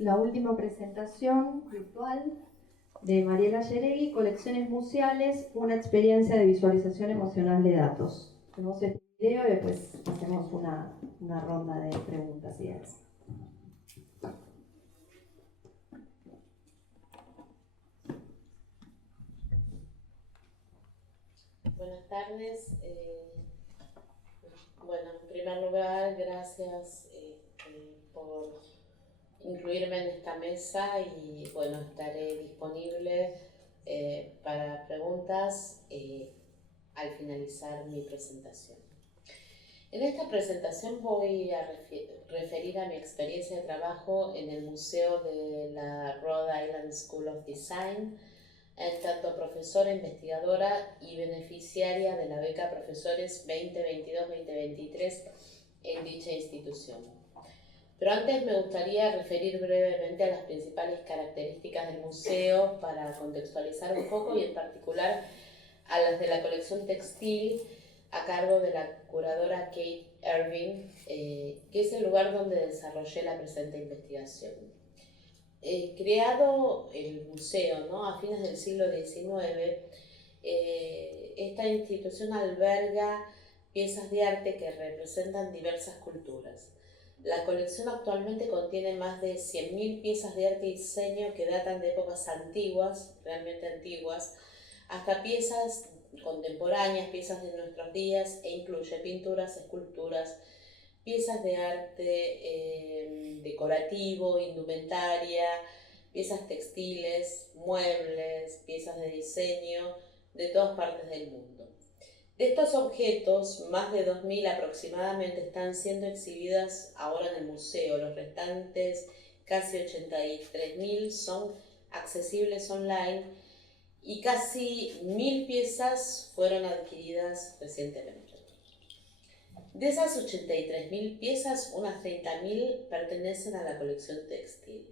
la última presentación virtual de Mariela Yeregui, Colecciones Museales, una experiencia de visualización emocional de datos. Tenemos este video y después hacemos una ronda de preguntas y ideas. Buenas tardes. Bueno, en primer lugar, gracias por incluirme en esta mesa y bueno, estaré disponible para preguntas al finalizar mi presentación. En esta presentación voy a referir a mi experiencia de trabajo en el Museo de la Rhode Island School of Design, en tanto profesora, investigadora y beneficiaria de la beca Profesores 2022-2023 en dicha institución. Pero antes me gustaría referir brevemente a las principales características del museo para contextualizar un poco y en particular a las de la colección textil a cargo de la curadora Kate Irving, que es el lugar donde desarrollé la presente investigación. Creado el museo, ¿no?, a fines del siglo XIX, esta institución alberga piezas de arte que representan diversas culturas. La colección actualmente contiene más de 100.000 piezas de arte y diseño que datan de épocas antiguas, realmente antiguas, hasta piezas contemporáneas, piezas de nuestros días, e incluye pinturas, esculturas, piezas de arte decorativo, indumentaria, piezas textiles, muebles, piezas de diseño de todas partes del mundo. De estos objetos, más de 2.000 aproximadamente están siendo exhibidas ahora en el museo. Los restantes, casi 83.000, son accesibles online y casi 1.000 piezas fueron adquiridas recientemente. De esas 83.000 piezas, unas 30.000 pertenecen a la colección textil,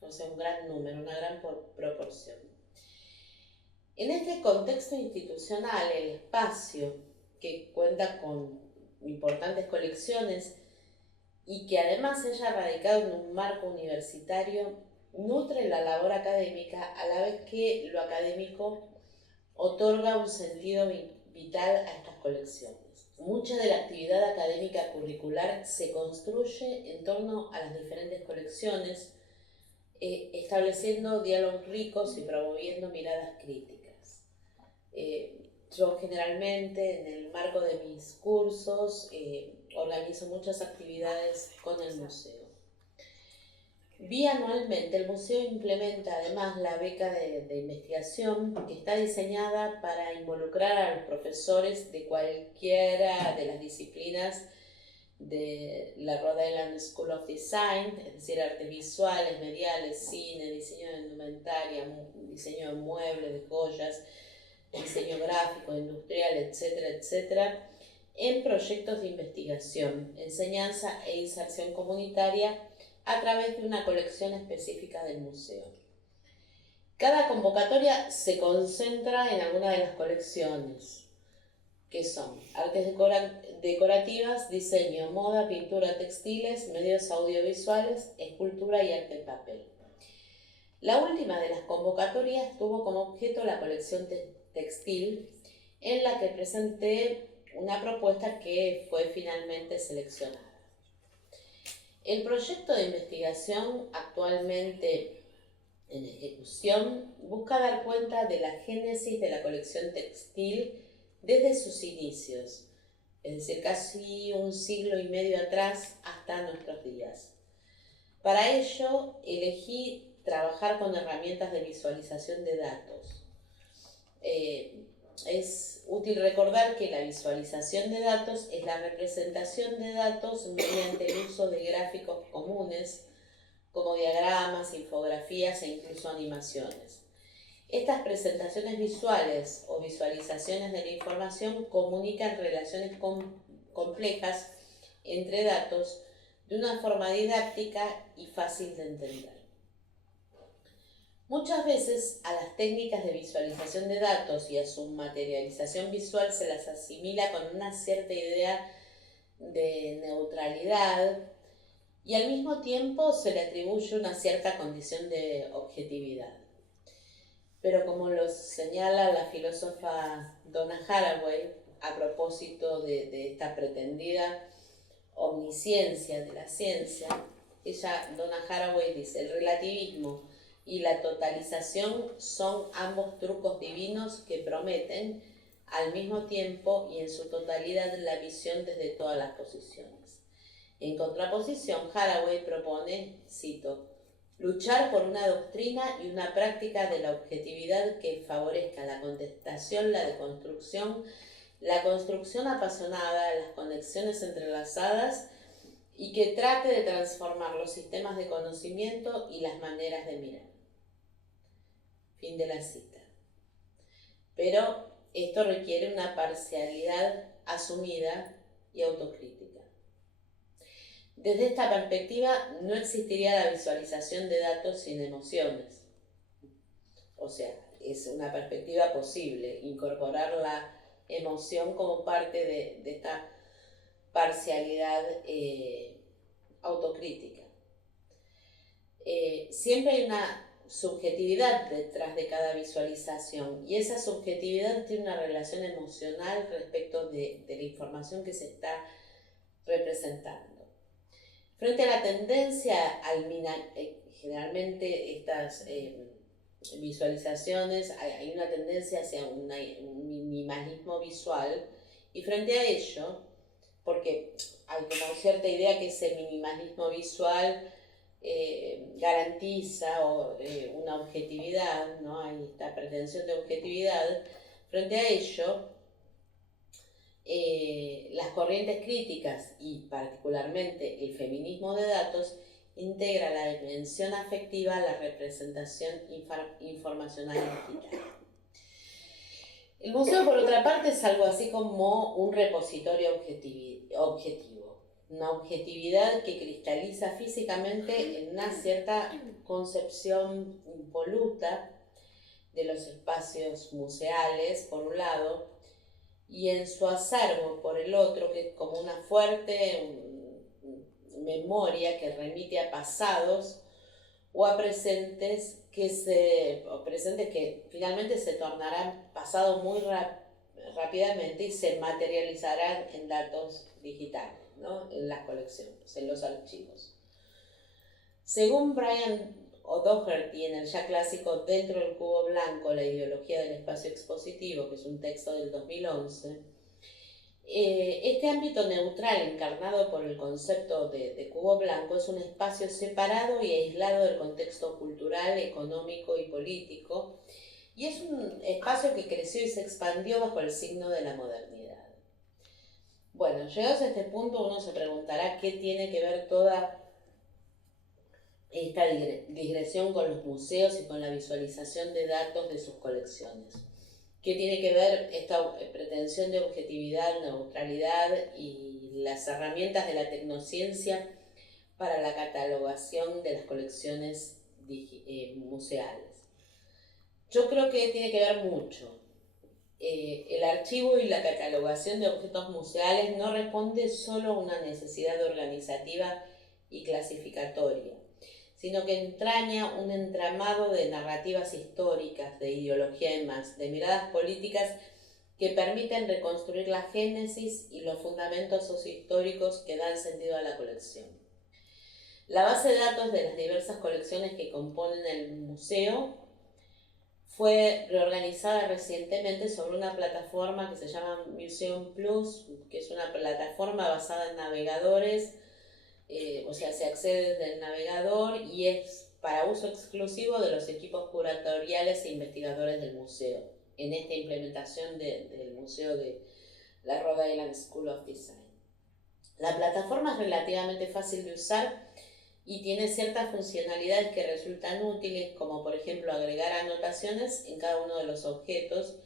o sea, un gran número, una gran proporción. En este contexto institucional, el espacio, que cuenta con importantes colecciones y que además se haya radicado en un marco universitario, nutre la labor académica a la vez que lo académico otorga un sentido vital a estas colecciones. Mucha de la actividad académica curricular se construye en torno a las diferentes colecciones, estableciendo diálogos ricos y promoviendo miradas críticas. Yo generalmente, en el marco de mis cursos, organizo muchas actividades con el museo. Bianualmente el museo implementa además la beca de investigación, que está diseñada para involucrar a los profesores de cualquiera de las disciplinas de la Rhode Island School of Design, es decir, artes visuales, mediales, cine, diseño de indumentaria, diseño de muebles, de joyas, diseño gráfico, industrial, etcétera, etcétera, en proyectos de investigación, enseñanza e inserción comunitaria a través de una colección específica del museo. Cada convocatoria se concentra en alguna de las colecciones, que son artes decorativas, diseño, moda, pintura, textiles, medios audiovisuales, escultura y arte en papel. La última de las convocatorias tuvo como objeto la colección textil, en la que presenté una propuesta que fue finalmente seleccionada. El proyecto de investigación actualmente en ejecución busca dar cuenta de la génesis de la colección textil desde sus inicios, es decir, casi un siglo y medio atrás hasta nuestros días. Para ello, elegí trabajar con herramientas de visualización de datos. Es útil recordar que la visualización de datos es la representación de datos mediante el uso de gráficos comunes, como diagramas, infografías e incluso animaciones. Estas presentaciones visuales o visualizaciones de la información comunican relaciones complejas entre datos de una forma didáctica y fácil de entender. Muchas veces a las técnicas de visualización de datos y a su materialización visual se las asimila con una cierta idea de neutralidad y al mismo tiempo se le atribuye una cierta condición de objetividad. Pero como lo señala la filósofa Donna Haraway, a propósito de esta pretendida omnisciencia de la ciencia, Donna Haraway dice: el relativismo y la totalización son ambos trucos divinos que prometen al mismo tiempo y en su totalidad la visión desde todas las posiciones. En contraposición, Haraway propone, cito, luchar por una doctrina y una práctica de la objetividad que favorezca la contestación, la deconstrucción, la construcción apasionada, las conexiones entrelazadas y que trate de transformar los sistemas de conocimiento y las maneras de mirar. Fin de la cita. Pero esto requiere una parcialidad asumida y autocrítica. Desde esta perspectiva, no existiría la visualización de datos sin emociones. O sea, es una perspectiva posible, incorporar la emoción como parte de esta parcialidad autocrítica. Siempre hay una subjetividad detrás de cada visualización y esa subjetividad tiene una relación emocional respecto de la información que se está representando. Frente a la tendencia generalmente estas visualizaciones, hay una tendencia hacia un minimalismo visual, y frente a ello, porque hay como cierta idea que ese minimalismo visual garantiza una objetividad, ¿no? Hay esta pretensión de objetividad. Frente a ello, las corrientes críticas y particularmente el feminismo de datos integra la dimensión afectiva a la representación informacional digital. El museo, por otra parte, es algo así como un repositorio objetivo, una objetividad que cristaliza físicamente en una cierta concepción impoluta de los espacios museales, por un lado, y en su acervo, por el otro, que es como una fuerte memoria que remite a pasados o a presentes que finalmente se tornarán pasado muy rápidamente y se materializarán en datos digitales, ¿no? En las colecciones, en los archivos. Según Brian O'Doherty, en el ya clásico Dentro del cubo blanco, la ideología del espacio expositivo, que es un texto del 2011, este ámbito neutral encarnado por el concepto de cubo blanco es un espacio separado y aislado del contexto cultural, económico y político, y es un espacio que creció y se expandió bajo el signo de la modernidad. Bueno, llegados a este punto uno se preguntará qué tiene que ver toda esta digresión con los museos y con la visualización de datos de sus colecciones. ¿Qué tiene que ver esta pretensión de objetividad, neutralidad y las herramientas de la tecnociencia para la catalogación de las colecciones museales? Yo creo que tiene que ver mucho. El archivo y la catalogación de objetos museales no responde solo a una necesidad organizativa y clasificatoria, sino que entraña un entramado de narrativas históricas, de ideología de miradas políticas que permiten reconstruir la génesis y los fundamentos sociohistóricos que dan sentido a la colección. La base de datos de las diversas colecciones que componen el museo fue reorganizada recientemente sobre una plataforma que se llama Museum Plus, que es una plataforma basada en navegadores. O sea, se accede desde el navegador y es para uso exclusivo de los equipos curatoriales e investigadores del museo, en esta implementación del museo de la Rhode Island School of Design. La plataforma es relativamente fácil de usar y tiene ciertas funcionalidades que resultan útiles, como por ejemplo agregar anotaciones en cada uno de los objetos,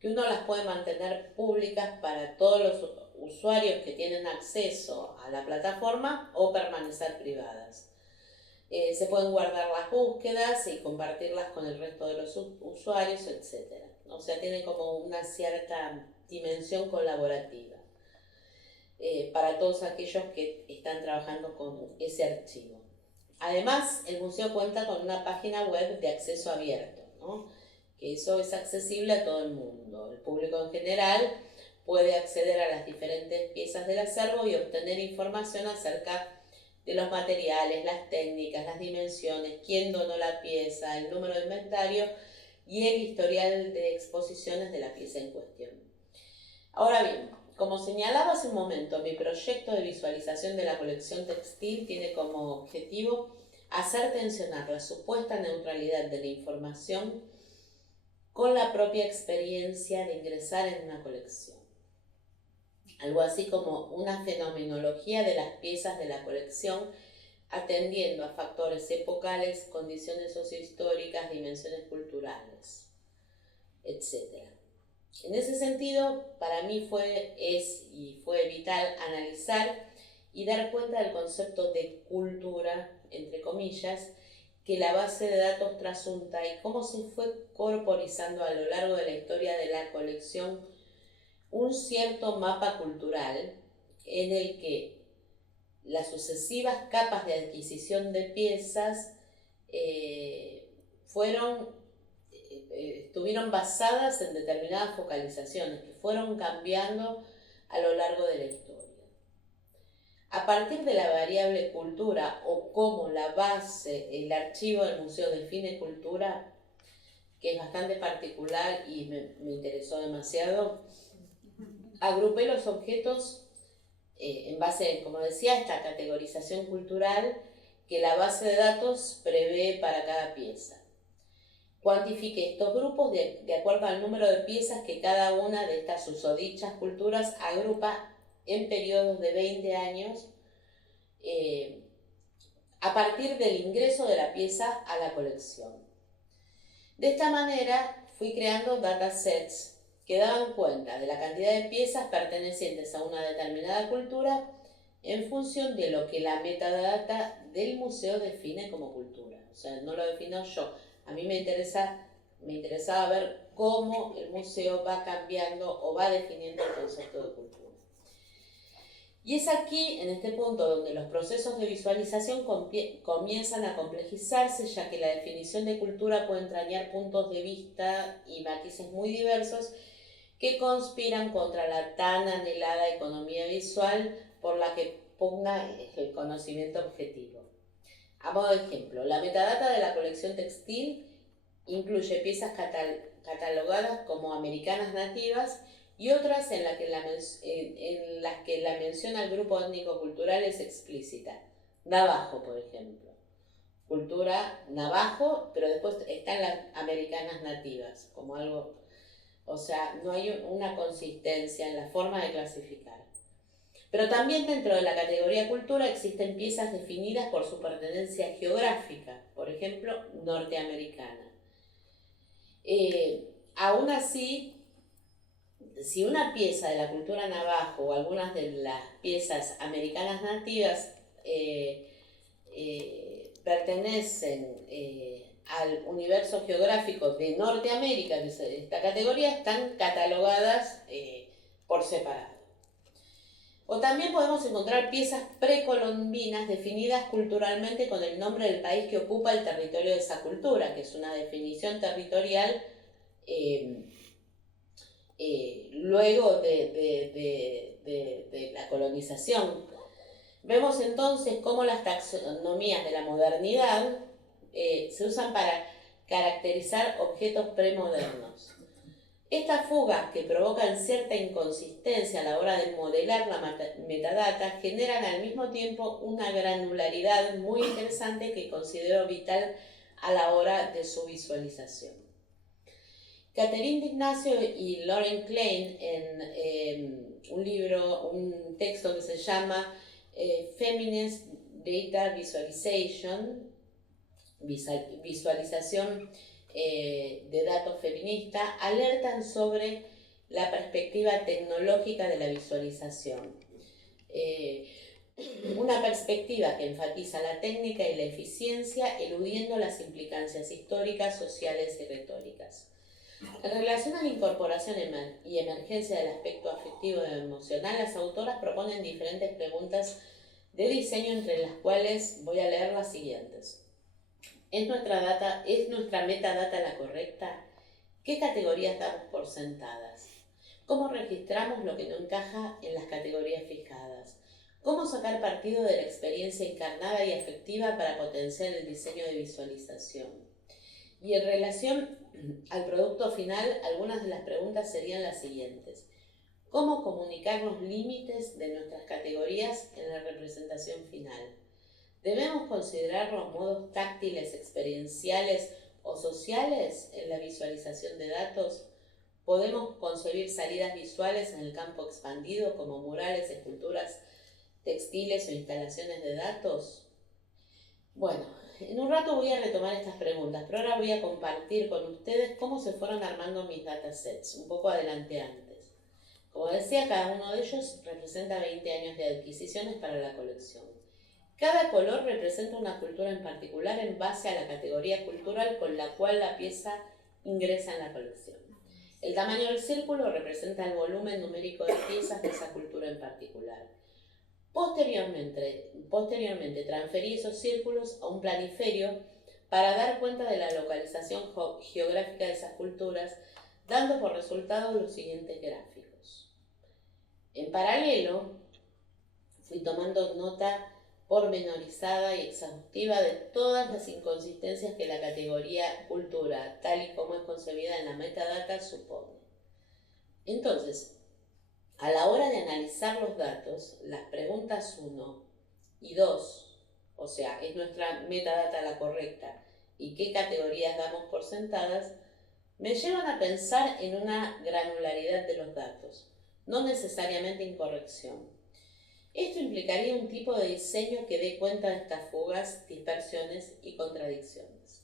que uno las puede mantener públicas para todos los usuarios que tienen acceso a la plataforma o permanecer privadas. Se pueden guardar las búsquedas y compartirlas con el resto de los usuarios, etc. O sea, tiene como una cierta dimensión colaborativa. para todos aquellos que están trabajando con ese archivo. Además, el museo cuenta con una página web de acceso abierto, ¿no? Que eso es accesible a todo el mundo. El público en general puede acceder a las diferentes piezas del acervo y obtener información acerca de los materiales, las técnicas, las dimensiones, quién donó la pieza, el número de inventario y el historial de exposiciones de la pieza en cuestión. Ahora bien, como señalaba hace un momento, mi proyecto de visualización de la colección textil tiene como objetivo hacer tensionar la supuesta neutralidad de la información con la propia experiencia de ingresar en una colección. Algo así como una fenomenología de las piezas de la colección, atendiendo a factores epocales, condiciones sociohistóricas, dimensiones culturales, etc. En ese sentido, para mí fue vital analizar y dar cuenta del concepto de cultura, entre comillas, que la base de datos trasunta y cómo se fue corporizando a lo largo de la historia de la colección un cierto mapa cultural en el que las sucesivas capas de adquisición de piezas estuvieron basadas en determinadas focalizaciones que fueron cambiando a lo largo de la historia. A partir de la variable cultura o como la base, el archivo del museo define cultura, que es bastante particular y me interesó demasiado, agrupé los objetos en base, como decía, a esta categorización cultural que la base de datos prevé para cada pieza. Cuantifiqué estos grupos de acuerdo al número de piezas que cada una de estas susodichas culturas agrupa en periodos de 20 años a partir del ingreso de la pieza a la colección. De esta manera fui creando datasets que daban cuenta de la cantidad de piezas pertenecientes a una determinada cultura en función de lo que la metadata del museo define como cultura. O sea, no lo defino yo. A mí me interesaba ver cómo el museo va cambiando o va definiendo el concepto de cultura. Y es aquí, en este punto, donde los procesos de visualización comienzan a complejizarse, ya que la definición de cultura puede entrañar puntos de vista y matices muy diversos que conspiran contra la tan anhelada economía visual por la que pugna el conocimiento objetivo. A modo de ejemplo, la metadata de la colección textil incluye piezas catalogadas como americanas nativas y otras en las que la mención al grupo étnico-cultural es explícita. Navajo, por ejemplo. Cultura navajo, pero después están las americanas nativas, como algo... O sea, no hay una consistencia en la forma de clasificar. Pero también dentro de la categoría cultura existen piezas definidas por su pertenencia geográfica, por ejemplo, norteamericana. Aún así, si una pieza de la cultura navajo o algunas de las piezas americanas nativas pertenecen al universo geográfico de Norteamérica, que es esta categoría, están catalogadas por separado. O también podemos encontrar piezas precolombinas definidas culturalmente con el nombre del país que ocupa el territorio de esa cultura, que es una definición territorial luego de la colonización. Vemos entonces cómo las taxonomías de la modernidad se usan para caracterizar objetos premodernos. Estas fugas que provocan cierta inconsistencia a la hora de modelar la metadata generan al mismo tiempo una granularidad muy interesante que considero vital a la hora de su visualización. Catherine D'Ignacio y Lauren Klein en un texto que se llama Feminist Data Visualization, visualización de datos feminista, alertan sobre la perspectiva tecnológica de la visualización. Una perspectiva que enfatiza la técnica y la eficiencia, eludiendo las implicancias históricas, sociales y retóricas. En relación a la incorporación y emergencia del aspecto afectivo y emocional, las autoras proponen diferentes preguntas de diseño, entre las cuales voy a leer las siguientes. ¿Es nuestra metadata la correcta? ¿Qué categorías damos por sentadas? ¿Cómo registramos lo que no encaja en las categorías fijadas? ¿Cómo sacar partido de la experiencia encarnada y afectiva para potenciar el diseño de visualización? Y en relación al producto final, algunas de las preguntas serían las siguientes. ¿Cómo comunicar los límites de nuestras categorías en la representación final? ¿Debemos considerar los modos táctiles, experienciales o sociales en la visualización de datos? ¿Podemos concebir salidas visuales en el campo expandido como murales, esculturas, textiles o instalaciones de datos? Bueno, en un rato voy a retomar estas preguntas, pero ahora voy a compartir con ustedes cómo se fueron armando mis datasets, un poco adelante antes. Como decía, cada uno de ellos representa 20 años de adquisiciones para la colección. Cada color representa una cultura en particular en base a la categoría cultural con la cual la pieza ingresa en la colección. El tamaño del círculo representa el volumen numérico de piezas de esa cultura en particular. Posteriormente transferí esos círculos a un planiferio para dar cuenta de la localización geográfica de esas culturas, dando por resultado los siguientes gráficos. En paralelo, fui tomando nota pormenorizada y exhaustiva de todas las inconsistencias que la categoría cultura, tal y como es concebida en la metadata, supone. Entonces, a la hora de analizar los datos, las preguntas 1 y 2, o sea, ¿es nuestra metadata la correcta y qué categorías damos por sentadas?, me llevan a pensar en una granularidad de los datos, no necesariamente incorrección. Esto implicaría un tipo de diseño que dé cuenta de estas fugas, dispersiones y contradicciones.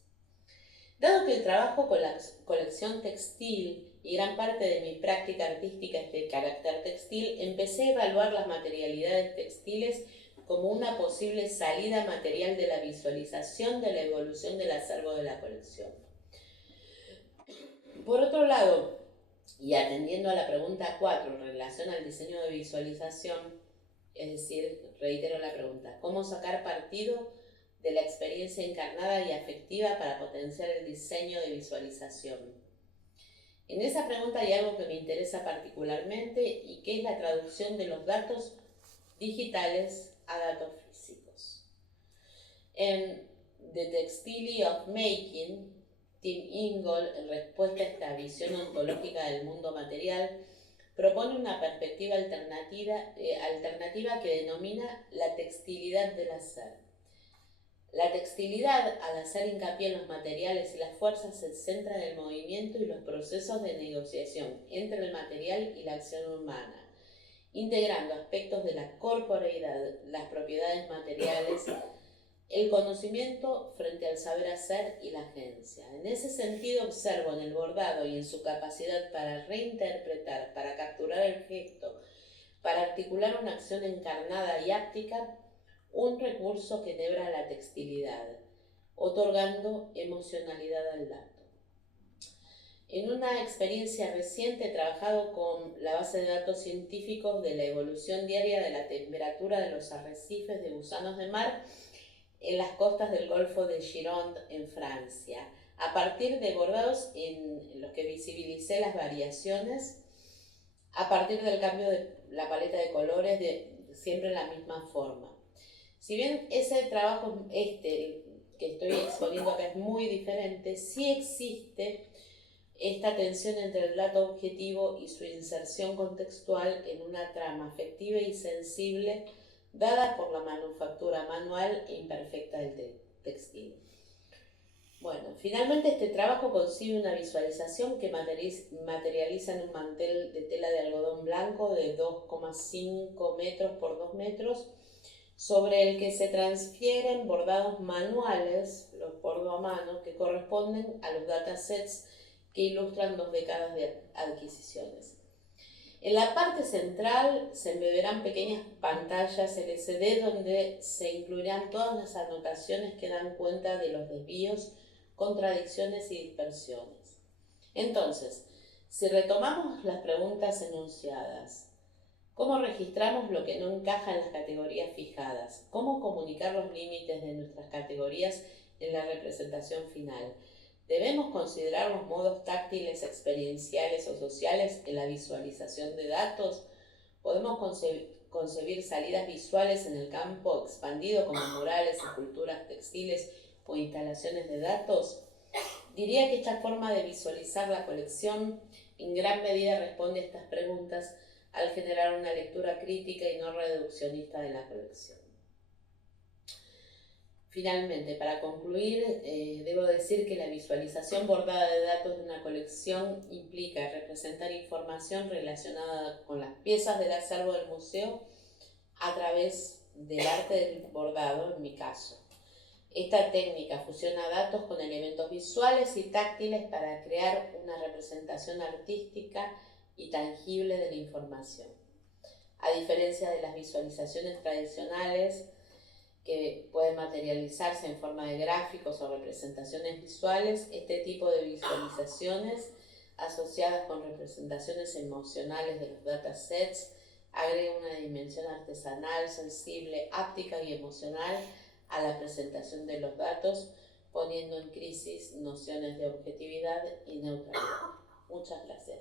Dado que el trabajo con la colección textil y gran parte de mi práctica artística es de carácter textil, empecé a evaluar las materialidades textiles como una posible salida material de la visualización de la evolución del acervo de la colección. Por otro lado, y atendiendo a la pregunta 4 en relación al diseño de visualización, es decir, reitero la pregunta, ¿cómo sacar partido de la experiencia encarnada y afectiva para potenciar el diseño de visualización? En esa pregunta hay algo que me interesa particularmente y que es la traducción de los datos digitales a datos físicos. En The Textile of Making, Tim Ingold, en respuesta a esta visión ontológica del mundo material, propone una perspectiva alternativa que denomina la textilidad del hacer. La textilidad, al hacer hincapié en los materiales y las fuerzas, se centra en el movimiento y los procesos de negociación entre el material y la acción humana, integrando aspectos de la corporeidad, las propiedades materiales, el conocimiento frente al saber hacer y la agencia. En ese sentido, observo en el bordado y en su capacidad para reinterpretar, para capturar el gesto, para articular una acción encarnada y áptica, un recurso que enhebra la textilidad, otorgando emocionalidad al dato. En una experiencia reciente he trabajado con la base de datos científicos de la evolución diaria de la temperatura de los arrecifes de gusanos de mar en las costas del Golfo de Gironde, en Francia, a partir de bordados en los que visibilicé las variaciones a partir del cambio de la paleta de colores siempre en la misma forma. Si bien ese trabajo, que estoy exponiendo acá, es muy diferente, sí existe esta tensión entre el dato objetivo y su inserción contextual en una trama afectiva y sensible dada por la manufactura manual e imperfecta del textil. Bueno, finalmente este trabajo consigue una visualización que materializa en un mantel de tela de algodón blanco de 2,5 metros por 2 metros, sobre el que se transfieren bordados manuales, los bordo a mano, que corresponden a los datasets que ilustran 2 décadas de adquisiciones. En la parte central se embeberán pequeñas pantallas LCD donde se incluirán todas las anotaciones que dan cuenta de los desvíos, contradicciones y dispersiones. Entonces, si retomamos las preguntas enunciadas, ¿cómo registramos lo que no encaja en las categorías fijadas? ¿Cómo comunicar los límites de nuestras categorías en la representación final? ¿Debemos considerar los modos táctiles, experienciales o sociales en la visualización de datos? ¿Podemos concebir salidas visuales en el campo expandido como murales, esculturas, textiles o instalaciones de datos? Diría que esta forma de visualizar la colección en gran medida responde a estas preguntas al generar una lectura crítica y no reduccionista de la colección. Finalmente, para concluir, debo decir que la visualización bordada de datos de una colección implica representar información relacionada con las piezas del acervo del museo a través del arte del bordado, en mi caso. Esta técnica fusiona datos con elementos visuales y táctiles para crear una representación artística y tangible de la información. A diferencia de las visualizaciones tradicionales, que pueden materializarse en forma de gráficos o representaciones visuales, este tipo de visualizaciones asociadas con representaciones emocionales de los datasets agrega una dimensión artesanal, sensible, áptica y emocional a la presentación de los datos, poniendo en crisis nociones de objetividad y neutralidad. Muchas gracias.